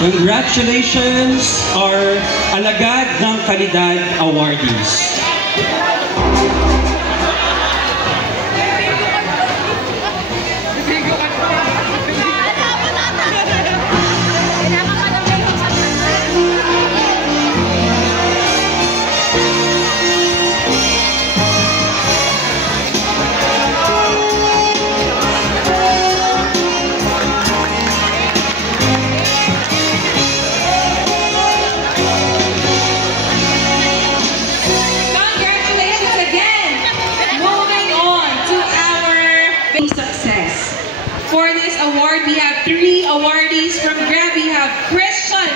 Congratulations, our Alagad ng Kalidad awardees. For this award, we have 3 awardees from Grab. We have Christian,